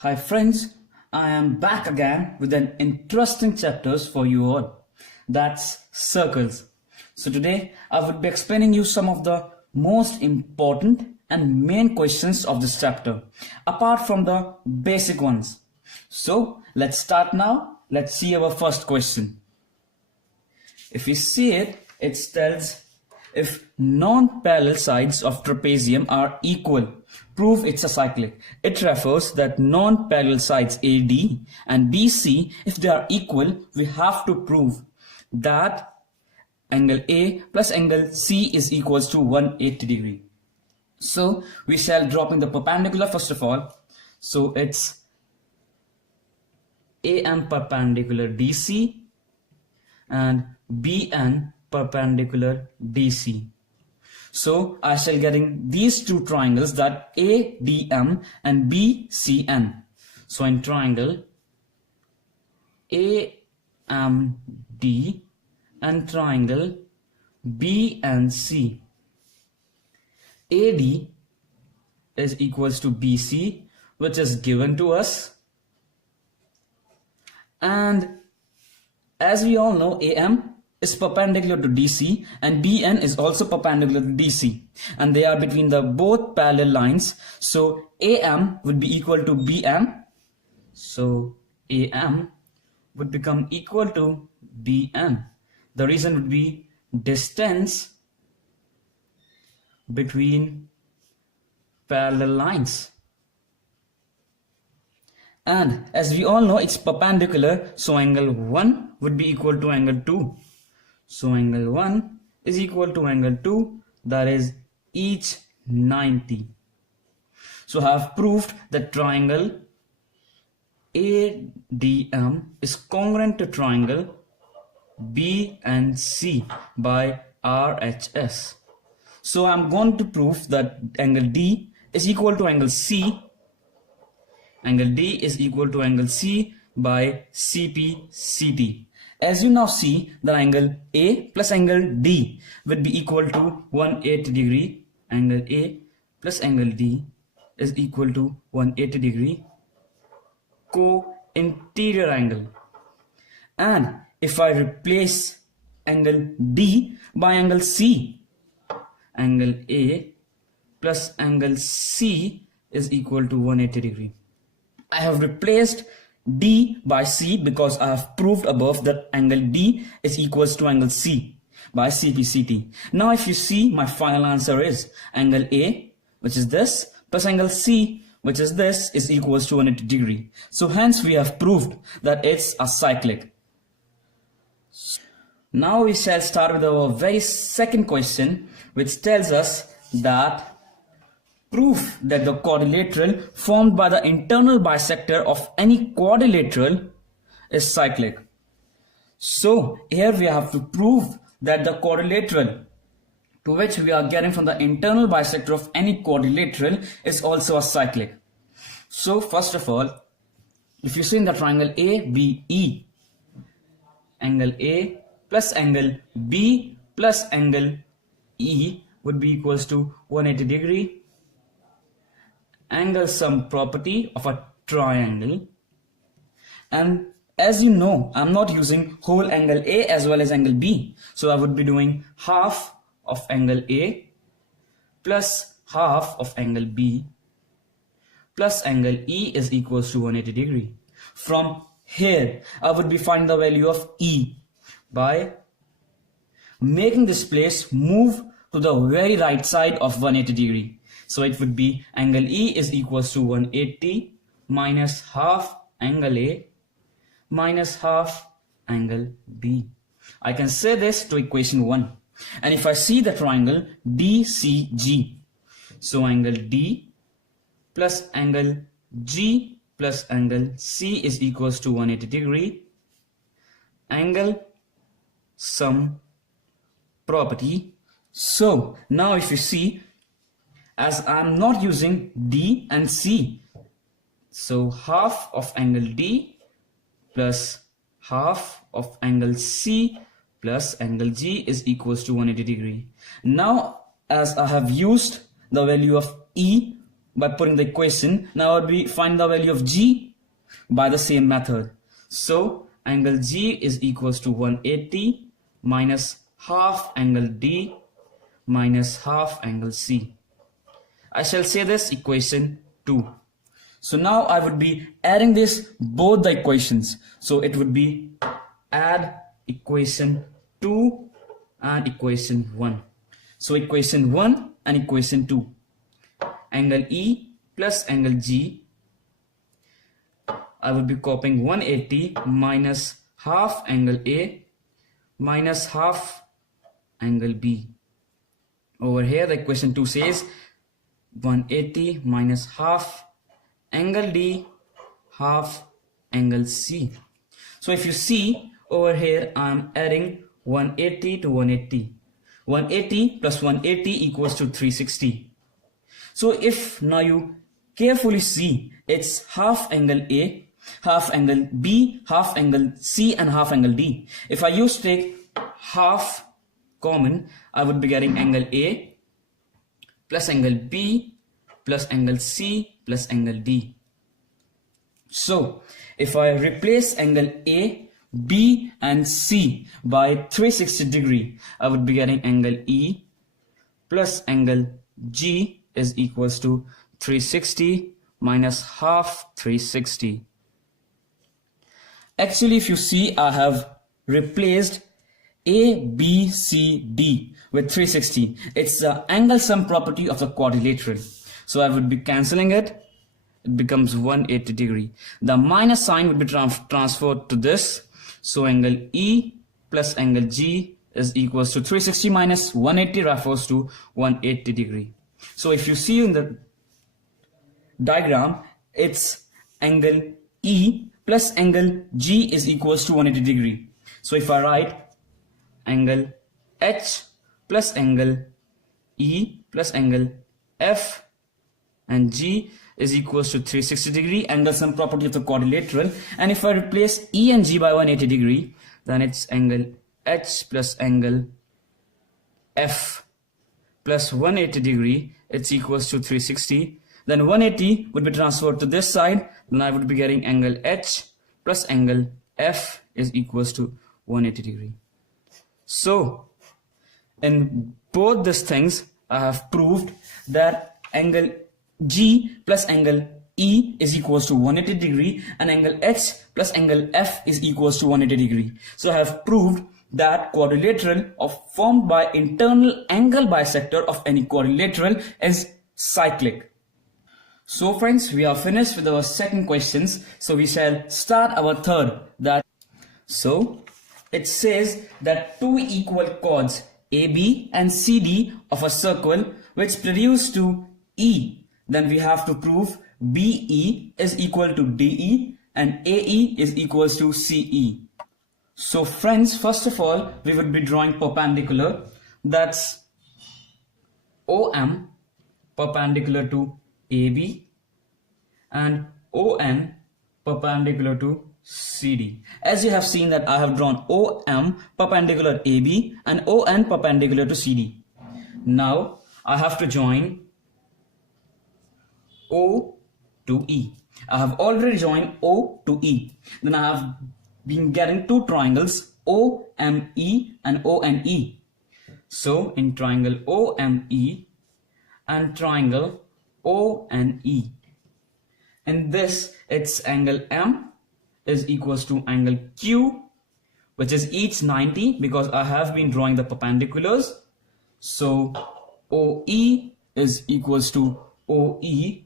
Hi friends, I am back again with an interesting chapters for you all. That's circles. So today I would be explaining you some of the most important and main questions of this chapter, apart from the basic ones. So let's start now. Let's see our first question. If you see it, it tells if non-parallel sides of trapezium are equal, prove it's a cyclic. It refers that non-parallel sides AD and BC, if they are equal, we have to prove that angle A plus angle C is equals to 180 degree. So we shall drop in the perpendicular first of all. So it's AM perpendicular DC and BN perpendicular DC. So I shall getting these two triangles, that ADM and BCN. So in triangle AMD and triangle BNC, AD is equals to BC, which is given to us, and as we all know, AM is perpendicular to DC and BN is also perpendicular to DC, and they are between the both parallel lines. So AM would be equal to BN. So AM would become equal to BN. The reason would be distance between parallel lines. And as we all know, it's perpendicular, so angle 1 would be equal to angle 2. So angle 1 is equal to angle 2, that is each 90. So I have proved that triangle ADM is congruent to triangle BNC by RHS. So I'm going to prove that angle D is equal to angle C. Angle D is equal to angle C by CPCT. As you now see, the angle A plus angle D would be equal to 180 degree. Angle A plus angle D is equal to 180 degree co-interior angle. And if I replace angle D by angle C, angle A plus angle C is equal to 180 degree. I have replaced D by C because I have proved above that angle D is equals to angle C by CPCT. Now if you see, my final answer is angle A, which is this, plus angle C, which is this, is equals to 180 degree. So hence we have proved that it's a cyclic. Now we shall start with our very second question, which tells us that proof that the quadrilateral formed by the internal bisector of any quadrilateral is cyclic. So here we have to prove that the quadrilateral to which we are getting from the internal bisector of any quadrilateral is also a cyclic. So first of all, if you see in the triangle ABE, angle A plus angle B plus angle E would be equals to 180 degree. Angle sum property of a triangle, and as you know, I'm not using whole angle A as well as angle B, so I would be doing half of angle A plus half of angle B plus angle E is equals to 180 degree. From here I would be finding the value of E by making this place move to the very right side of 180 degree. So it would be angle E is equals to 180 minus half angle A minus half angle B. I can say this to equation 1. And if I see the triangle DCG, so angle D plus angle G plus angle C is equals to 180 degree. Angle sum property. So now if you see, as I'm not using D and C, so half of angle D plus half of angle C plus angle G is equals to 180 degree. Now as I have used the value of E by putting the equation. Now I would be find the value of G by the same method. So angle G is equals to 180 minus half angle D minus half angle C. I shall say this equation 2. So now I would be adding this both the equations. So it would be add equation 2 and equation 1. So equation 1 and equation 2. Angle E plus angle G. I would be copying 180 minus half angle A minus half angle B. Over here the equation 2 says 180 minus half angle D half angle C. So if you see over here, I am adding 180 to 180. 180 plus 180 equals to 360. So if now you carefully see, it's half angle A, half angle B, half angle C and half angle D. If I used to take half common, I would be getting angle A plus angle B plus angle C plus angle D. So if I replace angle A, B and C by 360 degree, I would be getting angle E plus angle G is equals to 360 minus half 360. Actually, if you see, I have replaced A, B, C, D with 360. It's the angle sum property of the quadrilateral. So I would be cancelling it. It becomes 180 degree. The minus sign would be transferred to this. So angle E plus angle G is equals to 360 minus 180 refers to 180 degree. So if you see in the diagram, it's angle E plus angle G is equals to 180 degree. So if I write angle H plus angle E plus angle F and G is equals to 360 degree, angle sum property of the quadrilateral. And if I replace E and G by 180 degree, then it's angle H plus angle F plus 180 degree, it's equals to 360. Then 180 would be transferred to this side, then I would be getting angle H plus angle F is equals to 180 degree. So in both these things, I have proved that angle G plus angle E is equals to 180 degree and angle H plus angle F is equals to 180 degree. So I have proved that quadrilateral formed by internal angle bisector of any quadrilateral is cyclic. So friends, we are finished with our second questions. So we shall start our third. So it says that two equal chords AB and CD of a circle which produce to E. Then we have to prove BE is equal to DE and AE is equals to CE. So friends, first of all, we would be drawing perpendicular. That's OM perpendicular to AB and ON perpendicular to CD. As you have seen that I have drawn OM perpendicular AB and ON perpendicular to CD. Now I have to join O to E. I have already joined O to E. Then I have been getting two triangles OME and ONE. So in triangle OME and triangle ONE, in this it's angle M is equals to angle Q, which is each 90 because I have been drawing the perpendiculars. So OE is equals to OE,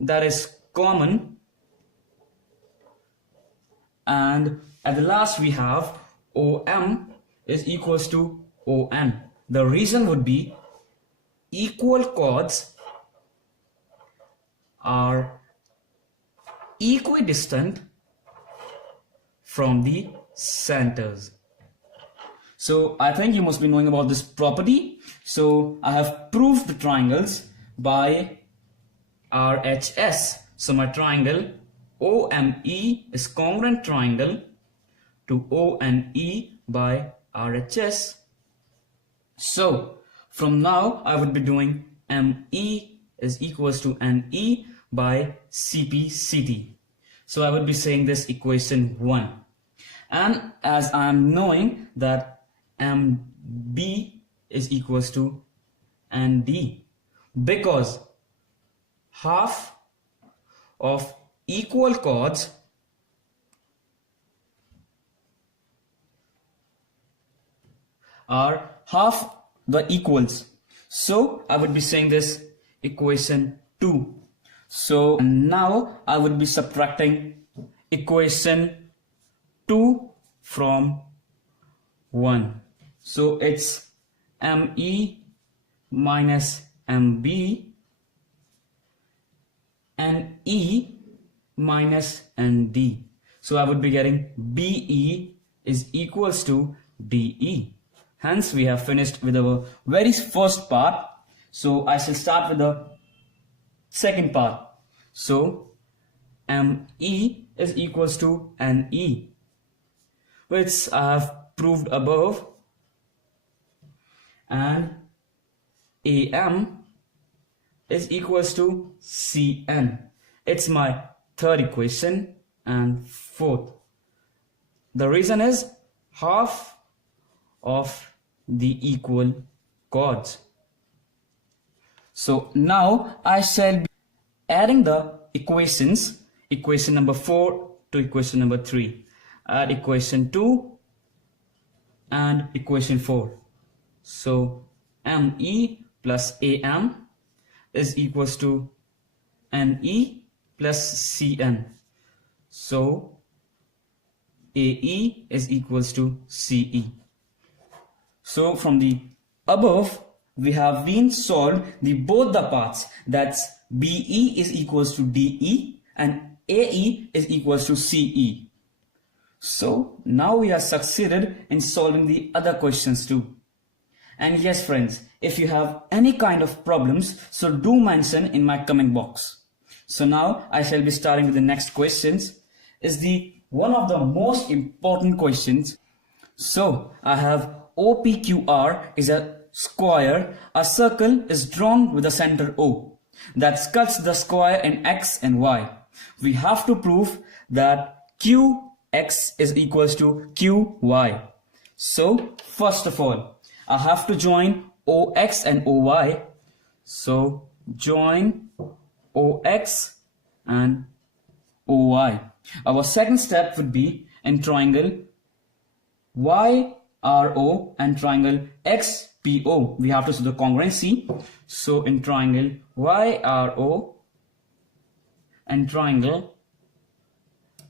that is common, and at the last we have OM is equals to ON. The reason would be equal chords are equidistant from the centers. So I think you must be knowing about this property. So I have proved the triangles by RHS. So my triangle OME is congruent triangle to ONE by RHS. So from now I would be doing ME is equals to NE by CP/CT. So I would be saying this equation 1. And as I am knowing that MB is equals to ND, because half of equal chords are half the equals. So I would be saying this equation 2. So now I would be subtracting equation 2 from 1. So it's ME minus MB and E minus ND. So I would be getting BE is equals to DE. Hence we have finished with our very first part. So I shall start with the second part. So ME is equals to NE, which I have proved above, and AM is equals to CN. It's my third equation and fourth. The reason is half of the equal chords. So now I shall be adding the equations, equation number 4 to equation number 3. Add equation 2 and equation 4. So ME plus AM is equals to NE plus CN. So AE is equals to CE. So from the above we have been solved both the parts, that's BE is equals to DE and AE is equals to CE. So now we have succeeded in solving the other questions too. And yes friends, if you have any kind of problems, so do mention in my comment box. So now I shall be starting with the next questions. Is the one of the most important questions. So I have OPQR is a square. A circle is drawn with a center O that cuts the square in X and Y. We have to prove that QX is equals to QY. So first of all, I have to join OX and OY. So join OX and OY. Our second step would be in triangle YRO and triangle XPO. We have to see the congruency. So in triangle YRO and triangle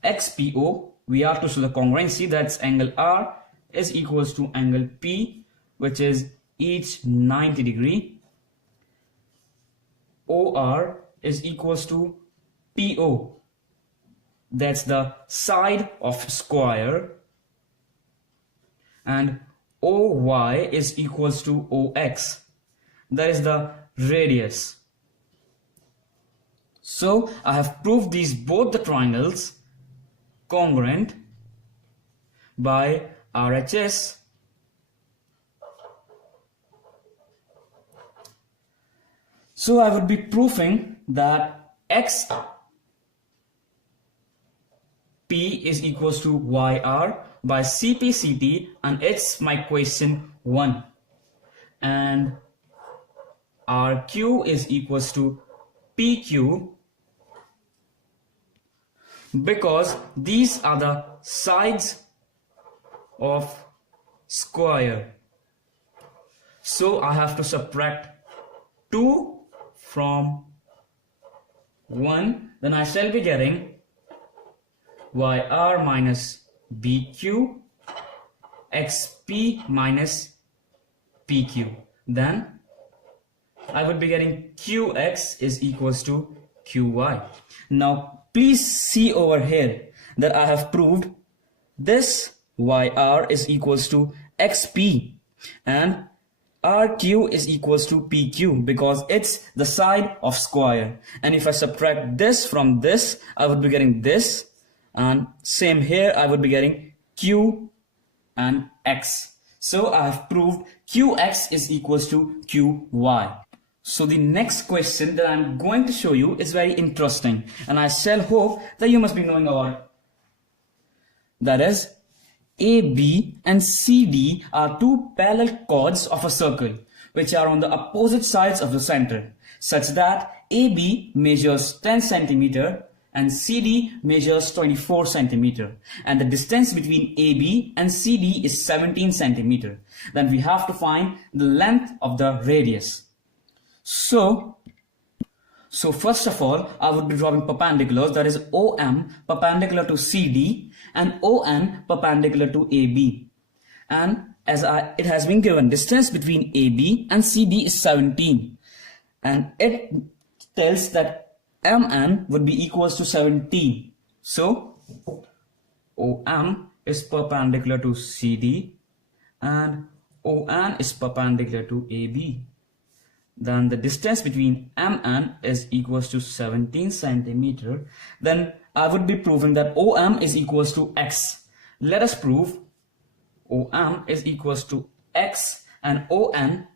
XPO, we have to show the congruency. That's angle R is equals to angle P, which is each 90 degree. OR is equals to PO. That's the side of square. And OY is equals to OX. That is the radius. So I have proved these both the triangles congruent by RHS. So I would be proving that XP is equals to YR by CPCT, and it's my question 1. And RQ is equals to PQ because these are the sides of square. So I have to subtract 2 from 1, then I shall be getting YR minus BQ XP minus PQ. Then I would be getting QX is equals to QY. Now please see over here that I have proved this YR is equals to XP and RQ is equals to PQ because it's the side of square. And if I subtract this from this, I would be getting this, and same here I would be getting Q and X. So I have proved QX is equals to QY. So the next question that I'm going to show you is very interesting, and I shall hope that you must be knowing about it. That is, AB and CD are two parallel chords of a circle which are on the opposite sides of the center, such that AB measures 10 centimeter and CD measures 24 centimeter, and the distance between AB and CD is 17 centimeter. Then we have to find the length of the radius. So first of all, I would be drawing perpendiculars, that is OM perpendicular to CD and ON perpendicular to AB. And it has been given, distance between AB and CD is 17. And it tells that MN would be equals to 17. So OM is perpendicular to CD and ON is perpendicular to AB. Then the distance between MN is equals to 17 centimeter. Then I would be proving that OM is equals to X. Let us prove OM is equals to X and ON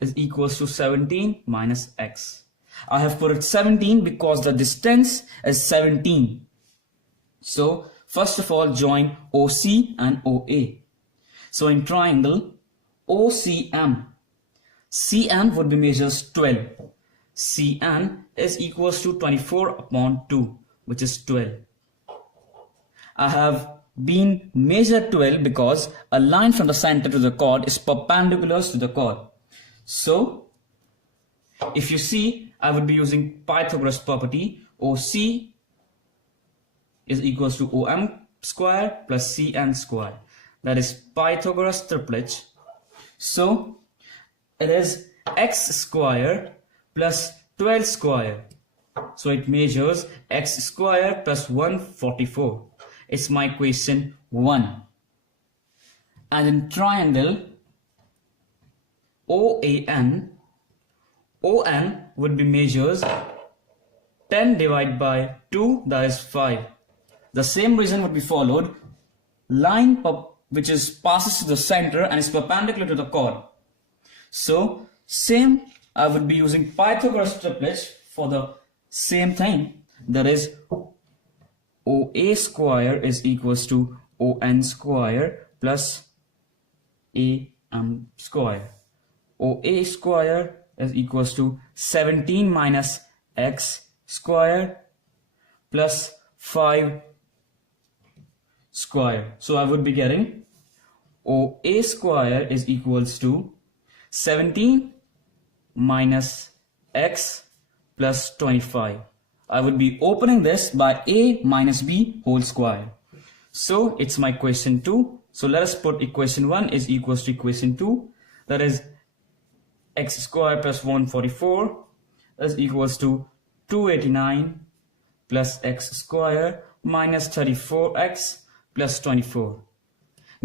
is equals to 17 minus X. I have put it 17 because the distance is 17. So first of all, join OC and OA. So in triangle OCM, CN would be measures 12. CN is equals to 24 upon 2, which is 12. I have been measured 12 because a line from the center to the chord is perpendicular to the chord. So if you see, I would be using Pythagoras property. OC is equals to OM square plus CN square. That is Pythagoras triplet. So it is x square plus 12 square. So it measures x square plus 144. It's my question 1. And in triangle OAN, ON would be measures 10 divided by 2, that is 5. The same reason would be followed. Line which passes to the center and is perpendicular to the chord. So same, I would be using Pythagoras triplets for the same thing. That is OA square is equals to ON square plus AM square. OA square is equals to 17 minus X square plus 5 square. So I would be getting OA square is equals to 17 minus X plus 25. I would be opening this by A minus B whole square. So it's my question 2. So let us put equation 1 is equals to equation 2. That is x square plus 144 is equals to 289 plus x square minus 34x plus 24.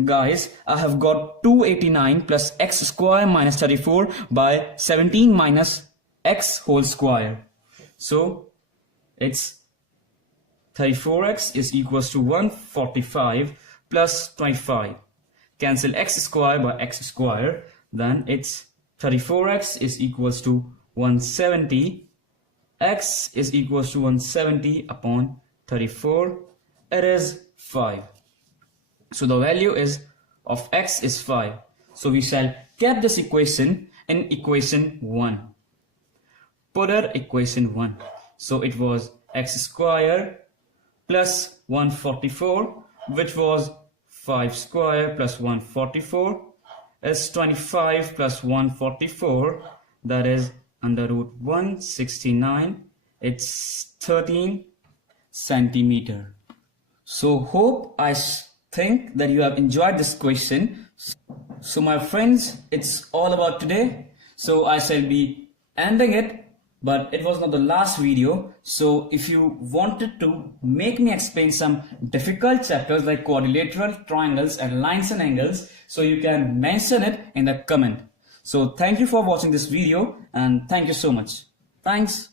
Guys, I have got 289 plus x square minus 34 by 17 minus x whole square. So it's 34x is equals to 145 plus 25. Cancel x square by x square. Then it's 34x is equals to 170. X is equals to 170 upon 34. It is 5. So the value of x is 5. So we shall keep this equation in equation 1. Put our equation 1. So it was x square plus 144, which was 5 square plus 144 is 25 plus 144, that is under root 169. It's 13 centimeter. So hope I think that you have enjoyed this question. So my friends, it's all about today. So I shall be ending it, but it was not the last video. So if you wanted to make me explain some difficult chapters like quadrilateral, triangles and lines and angles, so you can mention it in the comment. So thank you for watching this video and thank you so much. Thanks.